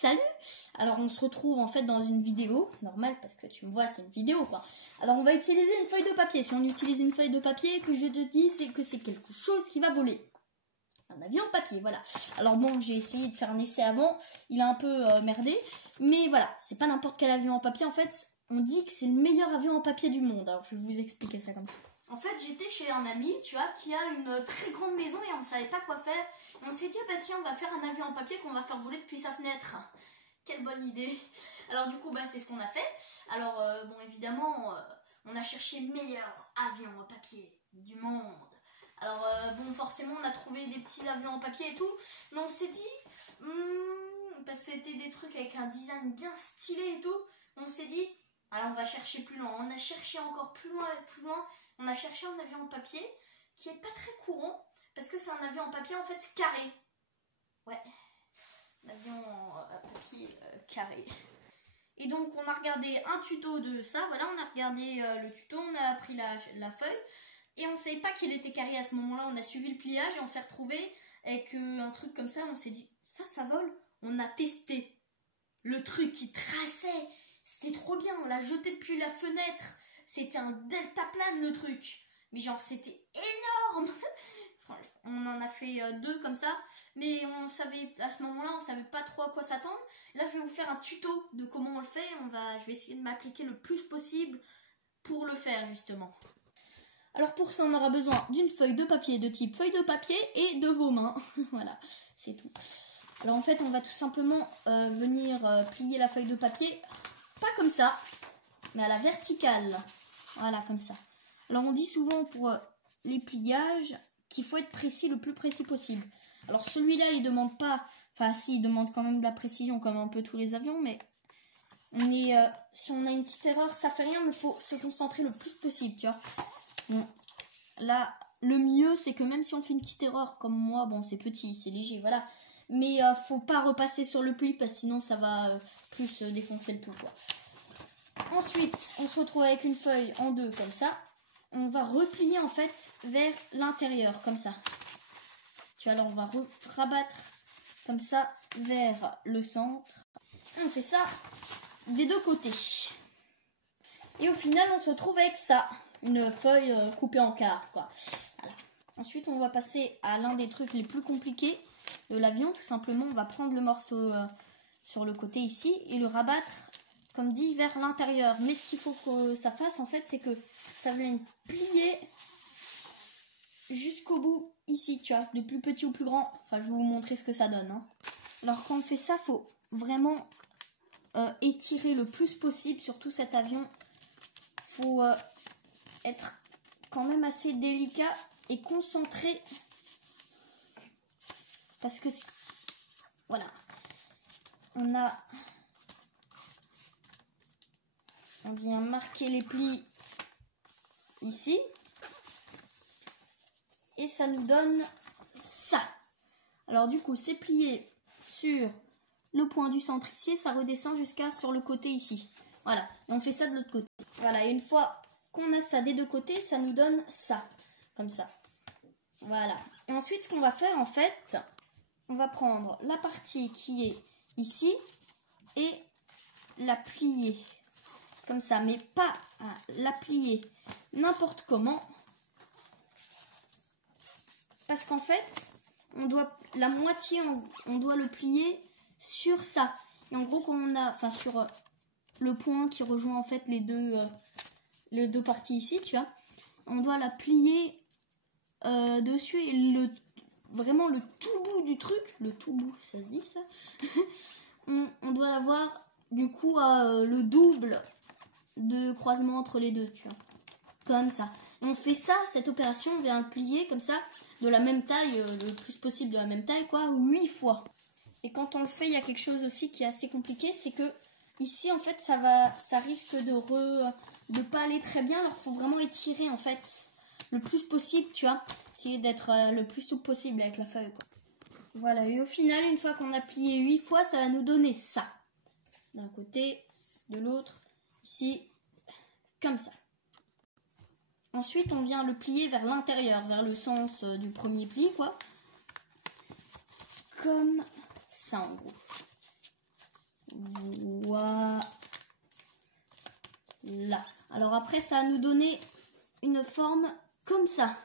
salut. Alors on se retrouve en fait dans une vidéo, normal parce que tu me vois, c'est une vidéo quoi. Alors on va utiliser une feuille de papier. Si on utilise une feuille de papier, que je te dis, c'est que c'est quelque chose qui va voler. Un avion en papier, voilà. Alors bon, j'ai essayé de faire un essai avant, il a un peu merdé, mais voilà, c'est pas n'importe quel avion en papier. En fait, on dit que c'est le meilleur avion en papier du monde. Alors je vais vous expliquer ça comme ça. En fait, j'étais chez un ami, tu vois, qui a une très grande maison et on savait pas quoi faire. On s'est dit, bah tiens, on va faire un avion en papier qu'on va faire voler depuis sa fenêtre. Quelle bonne idée. Alors du coup, bah c'est ce qu'on a fait. Alors bon, évidemment, on a cherché le meilleur avion en papier du monde. Alors bon, forcément, on a trouvé des petits avions en papier et tout. Mais on s'est dit, parce que c'était des trucs avec un design bien stylé et tout. On s'est dit, alors on va chercher plus loin. On a cherché encore plus loin et plus loin. On a cherché un avion en papier qui est pas très courant parce que c'est un avion en papier en fait carré. Ouais, un avion en papier carré. Et donc on a regardé un tuto de ça, voilà, on a regardé le tuto, on a pris la feuille et on ne savait pas qu'il était carré à ce moment-là. On a suivi le pliage et on s'est retrouvé avec un truc comme ça. On s'est dit, ça vole. On a testé le truc qui traçait, c'était trop bien, on l'a jeté depuis la fenêtre. C'était un deltaplane le truc. Mais genre c'était énorme. On en a fait deux comme ça. Mais on savait, à ce moment-là, on savait pas trop à quoi s'attendre. Là, je vais vous faire un tuto de comment on le fait. Je vais essayer de m'appliquer le plus possible pour le faire justement. Alors pour ça, on aura besoin d'une feuille de papier de type feuille de papier et de vos mains. Voilà, c'est tout. Alors en fait, on va tout simplement venir plier la feuille de papier. Pas comme ça, mais à la verticale. Voilà, comme ça. Alors, on dit souvent pour les pliages qu'il faut être précis, le plus précis possible. Alors, celui-là, il demande pas... Enfin, si, il demande quand même de la précision, comme un peu tous les avions, mais si on a une petite erreur, ça fait rien, mais il faut se concentrer le plus possible, tu vois. Bon, là, le mieux, c'est que même si on fait une petite erreur, comme moi, bon, c'est petit, c'est léger, voilà. Mais faut pas repasser sur le pli, parce que sinon, ça va plus défoncer le tout, quoi. Ensuite, on se retrouve avec une feuille en deux comme ça. On va replier en fait vers l'intérieur comme ça. Tu vois, alors on va rabattre comme ça vers le centre. On fait ça des deux côtés. Et au final, on se retrouve avec ça. Une feuille coupée en quart, quoi. Voilà. Ensuite, on va passer à l'un des trucs les plus compliqués de l'avion. Tout simplement, on va prendre le morceau sur le côté ici et le rabattre comme dit, vers l'intérieur. Mais ce qu'il faut que ça fasse, en fait, c'est que ça vienne plier jusqu'au bout, ici, tu vois, de plus petit ou plus grand. Enfin, je vais vous montrer ce que ça donne. Hein. Alors, quand on fait ça, il faut vraiment étirer le plus possible, surtout cet avion. Il faut être quand même assez délicat et concentré. Parce que, voilà, on vient marquer les plis ici. Et ça nous donne ça. Alors du coup, c'est plié sur le point du centre ici. Ça redescend jusqu'à sur le côté ici. Voilà. Et on fait ça de l'autre côté. Voilà. Et une fois qu'on a ça des deux côtés, ça nous donne ça. Comme ça. Voilà. Et ensuite, ce qu'on va faire en fait, on va prendre la partie qui est ici et la plier. Comme ça, mais pas la plier n'importe comment. Parce qu'en fait, on doit la moitié, on doit le plier sur ça. Et en gros, comme on a, enfin sur le point qui rejoint en fait les deux parties ici, tu vois, on doit la plier dessus et vraiment le tout bout du truc, le tout bout, ça se dit ça, on doit l'avoir du coup le double de croisement entre les deux, tu vois, comme ça. Et on fait ça, cette opération, on vient le plier comme ça, de la même taille, le plus possible de la même taille, quoi, 8 fois. Et quand on le fait, il y a quelque chose aussi qui est assez compliqué, c'est que ici, en fait, ça risque de pas aller très bien, alors il faut vraiment étirer, en fait, le plus possible, tu vois, essayer d'être le plus souple possible avec la feuille, quoi. Voilà, et au final, une fois qu'on a plié 8 fois, ça va nous donner ça. D'un côté, de l'autre, ici, comme ça. Ensuite, on vient le plier vers l'intérieur, vers le sens du premier pli, quoi. Comme ça, en gros. Voilà. Alors après, ça va nous donner une forme comme ça.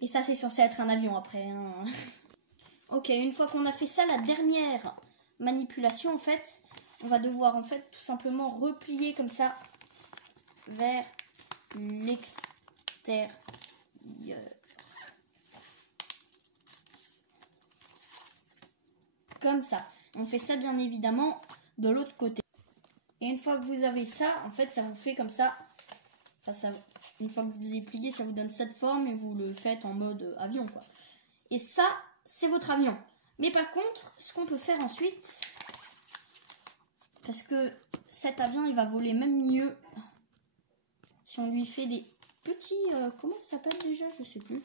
Et ça, c'est censé être un avion après. Hein. Ok, une fois qu'on a fait ça, la dernière manipulation, en fait, on va devoir en fait tout simplement replier comme ça vers l'extérieur. Comme ça. On fait ça bien évidemment de l'autre côté. Et une fois que vous avez ça, en fait, ça vous fait comme ça. Enfin, ça, une fois que vous avez plié, ça vous donne cette forme et vous le faites en mode avion, quoi. Et ça, c'est votre avion. Mais par contre, ce qu'on peut faire ensuite, parce que cet avion, il va voler même mieux si on lui fait des petits... comment ça s'appelle déjà? Je sais plus.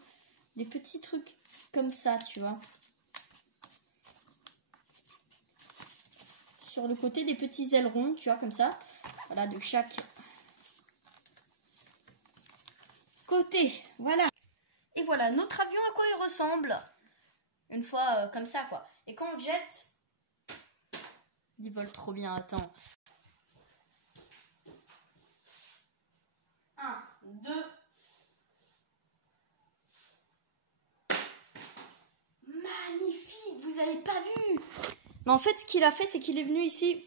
Des petits trucs comme ça, tu vois. Sur le côté des petits ailerons, tu vois, comme ça. Voilà, de chaque côté. Voilà. Et voilà, notre avion, à quoi il ressemble. Une fois comme ça, quoi. Et quand on le jette, il vole trop bien, attends. 1, 2. Magnifique, vous avez pas vu? Mais en fait, ce qu'il a fait, c'est qu'il est venu ici.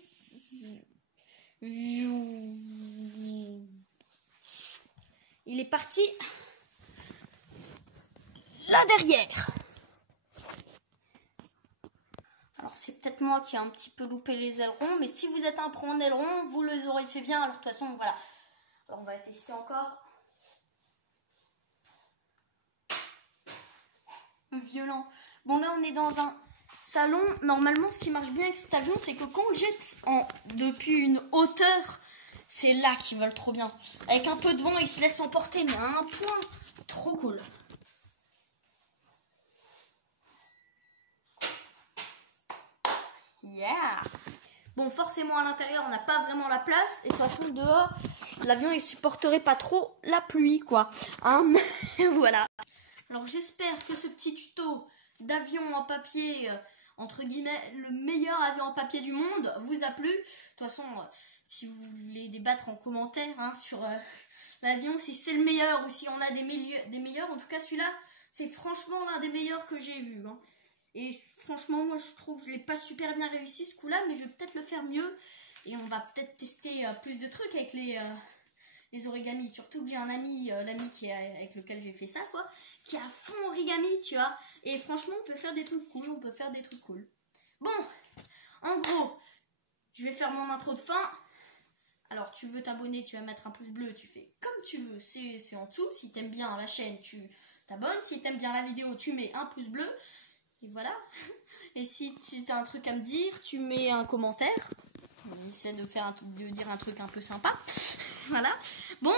Il est parti là derrière. Alors, c'est peut-être moi qui ai un petit peu loupé les ailerons, mais si vous êtes un pro en ailerons, vous les aurez fait bien. Alors, de toute façon, voilà. Alors, on va tester encore. Violent. Bon, là, on est dans un salon. Normalement, ce qui marche bien avec cet avion, c'est que quand on le jette depuis une hauteur, c'est là qu'il vole trop bien. Avec un peu de vent, il se laisse emporter, mais à un point trop cool. Yeah. Bon, forcément, à l'intérieur, on n'a pas vraiment la place. Et de toute façon, dehors, l'avion, il supporterait pas trop la pluie, quoi. Hein. Voilà. Alors, j'espère que ce petit tuto d'avion en papier, entre guillemets, le meilleur avion en papier du monde, vous a plu. De toute façon, si vous voulez débattre en commentaire hein, sur l'avion, si c'est le meilleur ou si on a des meilleurs, en tout cas, celui-là, c'est franchement l'un des meilleurs que j'ai vu. Hein. Et franchement, moi, je trouve que je l'ai pas super bien réussi ce coup-là, mais je vais peut-être le faire mieux. Et on va peut-être tester plus de trucs avec les origamis. Surtout que j'ai un ami, l'ami avec lequel j'ai fait ça, quoi, qui est à fond origami, tu vois. Et franchement, on peut faire des trucs cool, Bon, en gros, je vais faire mon intro de fin. Alors, tu veux t'abonner, tu vas mettre un pouce bleu, tu fais comme tu veux, c'est en dessous. Si t'aimes bien la chaîne, tu t'abonnes. Si t'aimes bien la vidéo, tu mets un pouce bleu. Et voilà. Et si tu as un truc à me dire, tu mets un commentaire. On essaie de dire un truc un peu sympa. Voilà. Bon,